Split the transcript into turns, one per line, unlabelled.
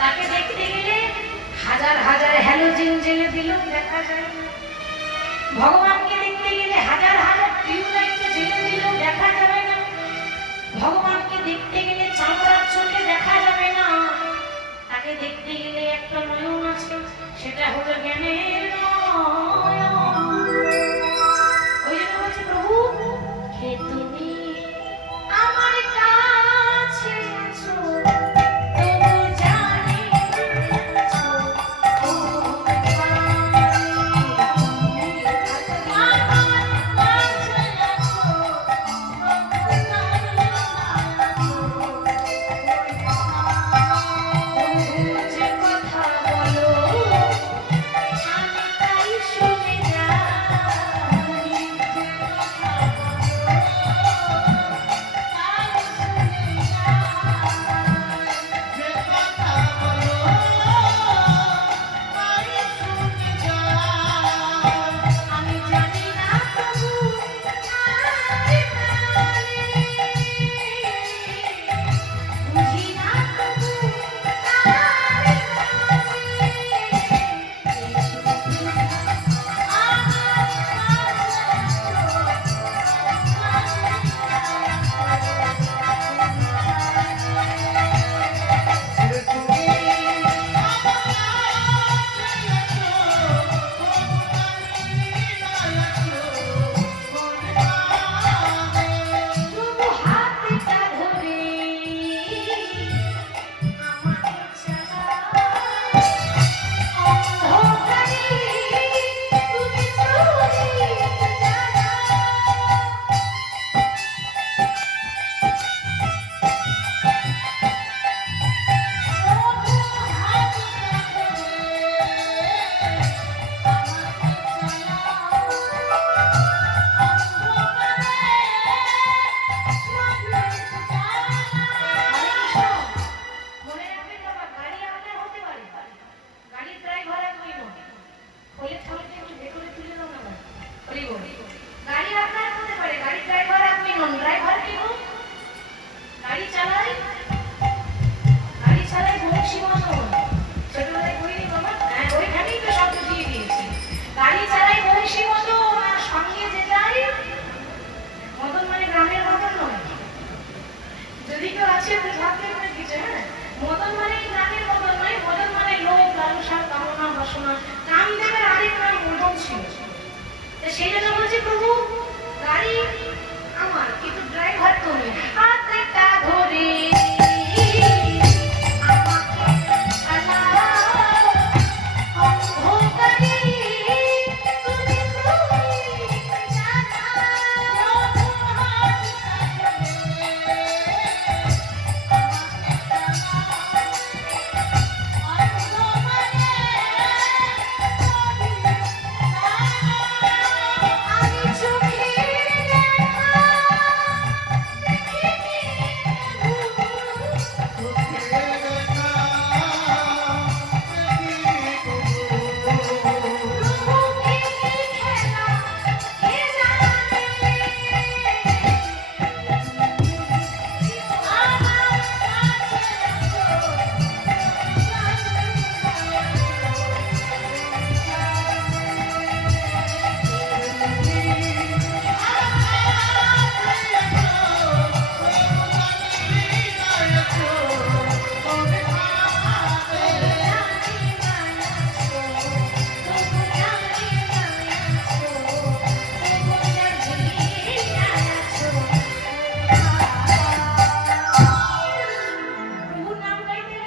তাকে দেখতে গেলে হাজার হাজার হ্যালোজেন জেলে দিল দেখা যায় ভগবানকে দেখতে গেলে হাজার হাজার টিউবলাইট